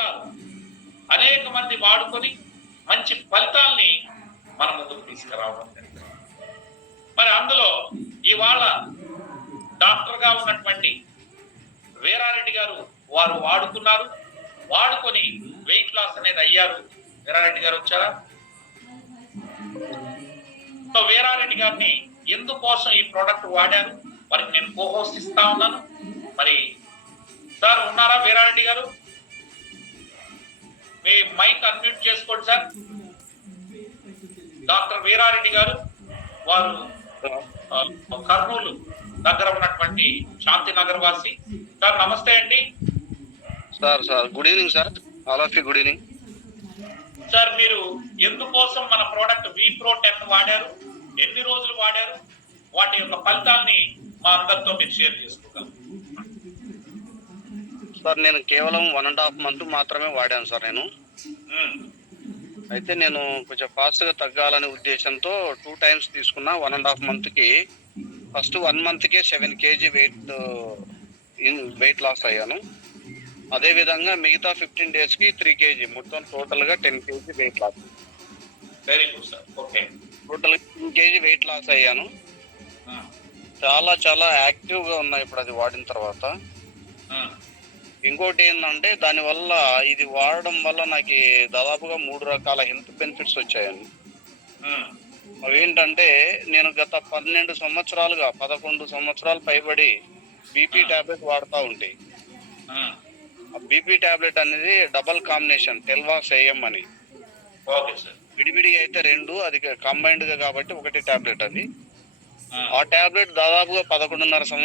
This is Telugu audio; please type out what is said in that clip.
కాదు, అనేక మంది వాడుకొని మంచి ఫలితాల్ని మన ముందుకు తీసుకురావడం జరిగింది. మరి అందులో ఇవాళ డాక్టర్ గా ఉన్నటువంటి వీరారెడ్డి గారు వారు వాడుకున్నారు, వాడుకొని వెయిట్ లాస్ అనేది అయ్యారు. వీరారెడ్డి గారు వచ్చారా? సో వీరారెడ్డి గారిని ఎందుకోసం ఈ ప్రోడక్ట్ వాడారు, వారికి నేను కోహోస్ట్ ఇస్తా ఉన్నాను. మరి సార్ ఉన్నారా వీరారెడ్డి గారు? మీ మైక్ అన్మ్యూట్ చేసుకోండి సార్. డాక్టర్ వీరారెడ్డి గారు వారు కర్నూలు దగ్గర ఉన్నటువంటి శాంతినగర్ వాసి. సార్ నమస్తే అండి. Sir good evening sir. All of you good evening sir. మీరు ఎందుకోసం మన ప్రోడక్ట్ విప్రో 10 వాడారు, ఎన్ని రోజులు వాడారు, వాటి యొక్క ఫలితాల్ని మా అందరితో మీరు షేర్ చేసుకోగలరు? సార్ నేను కేవలం 1.5 month మాత్రమే వాడాను సార్. అయితే నేను కొంచెం ఫాస్ట్గా తగ్గాలనే ఉద్దేశంతో 2 times తీసుకున్నా. 1.5 monthకి ఫస్ట్ 1 monthకే 7 kg వెయిట్ లాస్ అయ్యాను. అదేవిధంగా మిగతా 15 daysకి 3 kg, మొత్తం టోటల్గా 10 kg weight loss. Very good sir. Okay, total 10 kg weight loss అయ్యాను. చాలా యాక్టివ్గా ఉన్నా ఇప్పుడు అది వాడిన తర్వాత. ఇంకోటి ఏంటంటే దానివల్ల ఇది వాడడం వల్ల నాకు దాదాపుగా 3 రకాల హెల్త్ బెనిఫిట్స్ వచ్చాయండి. అవేంటంటే నేను గత 11 సంవత్సరాలు పైబడి బీపీ టాబ్లెట్ వాడుతూ ఉంటే, ఆ బీపీ టాబ్లెట్ అనేది డబల్ కాంబినేషన్ టెల్వాక్స్ AM అని. విడివిడిగా అయితే 2, అది కంబైన్డ్ గా కాబట్టి 1 టాబ్లెట్. అది ఆ టాబ్లెట్ దాదాపుగా 11.5 సంవత్సరాలు